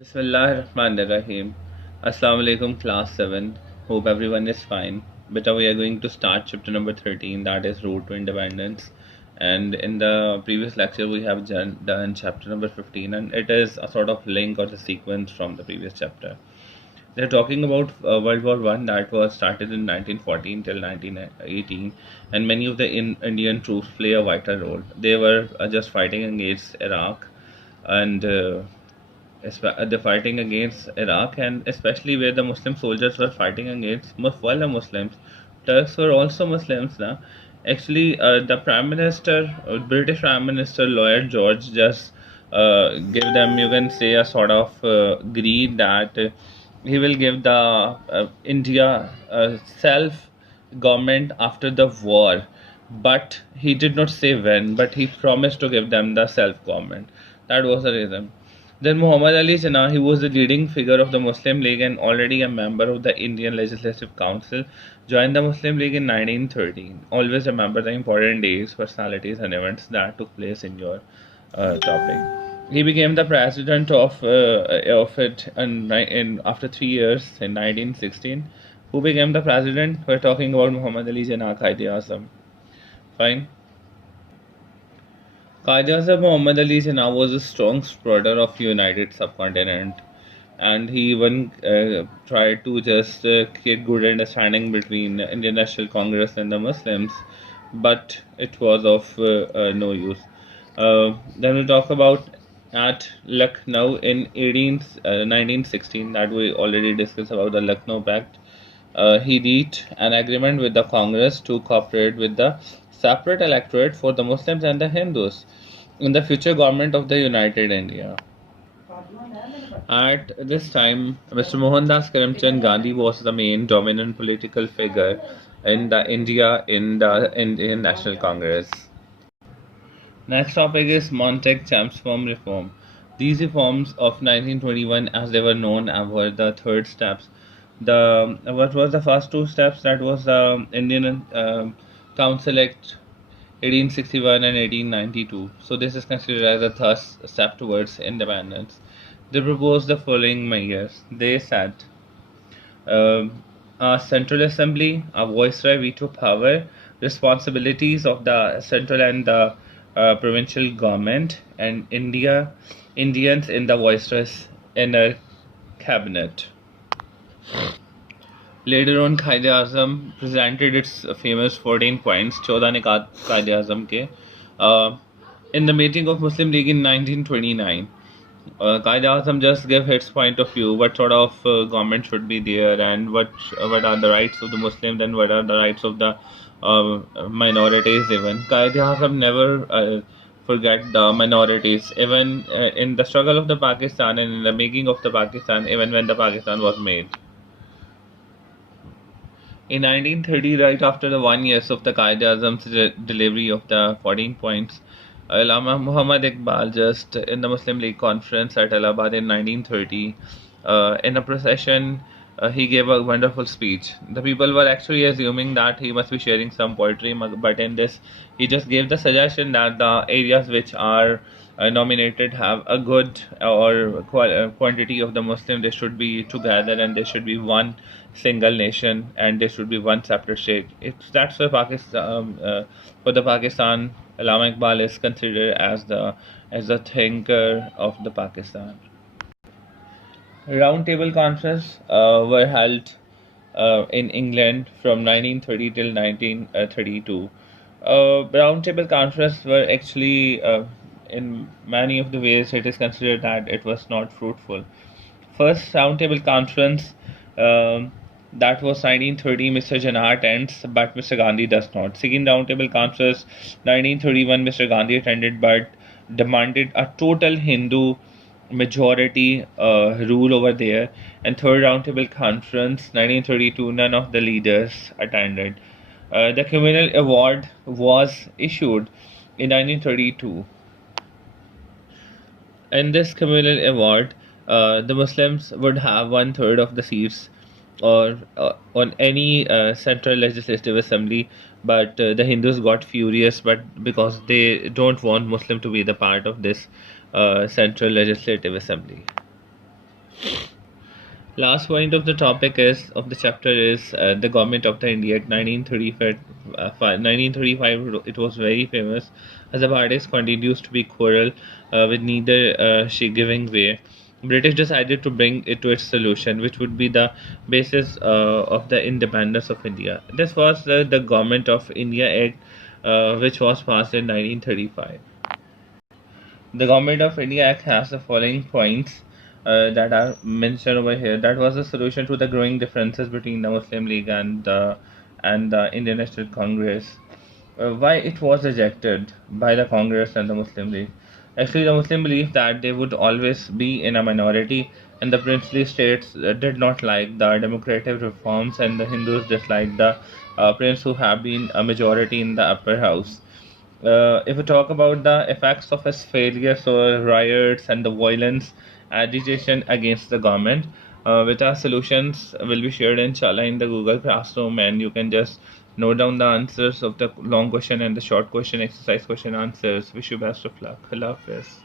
Bismillahirrahmanirrahim. Assalamu alaikum, class 7. Hope everyone is fine. Beta, we are going to start chapter number 13, that is Road to Independence. And in the previous lecture, we have done chapter number 15, and it is a sort of link or the sequence from the previous chapter. They're talking about World War One that was started in 1914 till 1918, and many of the Indian troops play a vital role. They were just fighting against Iraq, and the fighting against Iraq, and especially where the Muslim soldiers were fighting against while the Muslims, Turks were also Muslims now. Actually, the Prime Minister, British Prime Minister Lloyd George, just give them, you can say, a sort of greed that he will give the India self government after the war, but he did not say when, but he promised to give them the self government. That was the reason. Then Muhammad Ali Jinnah, he was the leading figure of the Muslim League and already a member of the Indian Legislative Council, joined the Muslim League in 1913. Always remember the important days, personalities, and events that took place in your topic. He became the president of it after 3 years in 1916. Who became the president? We're talking about Muhammad Ali Jinnah, Qaid-e-Azam. Fine. Qaid-e-Azam Muhammad Ali Jinnah was a strong supporter of United Subcontinent, and he even tried to just create good understanding between Indian National Congress and the Muslims, but it was of no use. Then we talk about at Lucknow in 1916, that we already discussed about the Lucknow Pact. He reached an agreement with the Congress to cooperate with the separate electorate for the Muslims and the Hindus in the future government of the United India. At this time, Mr. Mohandas Karamchand Gandhi was the main dominant political figure in the Indian National Congress. Next topic is Montague-Chelmsford reform. These reforms of 1921, as they were known, were the third steps. What was the first two steps? That was the Indian Council Act 1861 and 1892. So this is considered as a third step towards independence. They proposed the following measures. They said a central assembly, a viceroy veto power, responsibilities of the central and the provincial government, and Indians in the viceroy's inner cabinet. Later on, Qaid-e-Azam presented its famous 14 points, 14 Qaid-e-Azam ke, in the meeting of Muslim League in 1929. Qaid-e-Azam just gave its point of view, what sort of government should be there, and what are the rights of the Muslims and what are the rights of the minorities even. Qaid-e-Azam never forget the minorities, even in the struggle of the Pakistan and in the making of the Pakistan, even when the Pakistan was made. In 1930, right after the 1 year of the Qaid-e-Azam's delivery of the 14 points, Allama Muhammad Iqbal, just in the Muslim League conference at Allahabad in 1930, in a procession, he gave a wonderful speech. The people were actually assuming that he must be sharing some poetry, but in this, he just gave the suggestion that the areas which are nominated have a good or quantity of the Muslim, they should be together and they should be one single nation and there should be one separate state. That's why Pakistan, for the Pakistan, Allama Iqbal is considered as the thinker of the Pakistan. Round table conferences were held in England from 1930 till 1932. Round table conferences were actually, in many of the ways, it is considered that it was not fruitful. First round table conference, that was 1930, Mr. Jinnah attends, but Mr. Gandhi does not. Second round table conference, 1931, Mr. Gandhi attended but demanded a total Hindu majority rule over there. And third roundtable conference 1932, none of the leaders attended. The communal award was issued in 1932. In this communal award, the Muslims would have 1/3 of the seats or on any central legislative assembly, but the Hindus got furious, but because they don't want Muslim to be the part of this central legislative assembly. Last point of the topic is of the chapter is the government of the India at 1935. 1935 it was very famous as the parties continues to be quarrel with neither she giving way. British decided to bring it to its solution, which would be the basis of the independence of India. This was the Government of India Act, which was passed in 1935. The Government of India Act has the following points that are mentioned over here. That was the solution to the growing differences between the Muslim League and the Indian National Congress. Why it was rejected by the Congress and the Muslim League? Actually, the Muslim believed that they would always be in a minority, and the princely states did not like the democratic reforms, and the Hindus disliked the prince who have been a majority in the upper house. If we talk about the effects of his failure, so riots and the violence, agitation against the government, which are solutions will be shared inshallah in the Google Classroom, and you can just note down the answers of the long question and the short question, exercise question answers. Wish you best of luck. Allah Hafiz.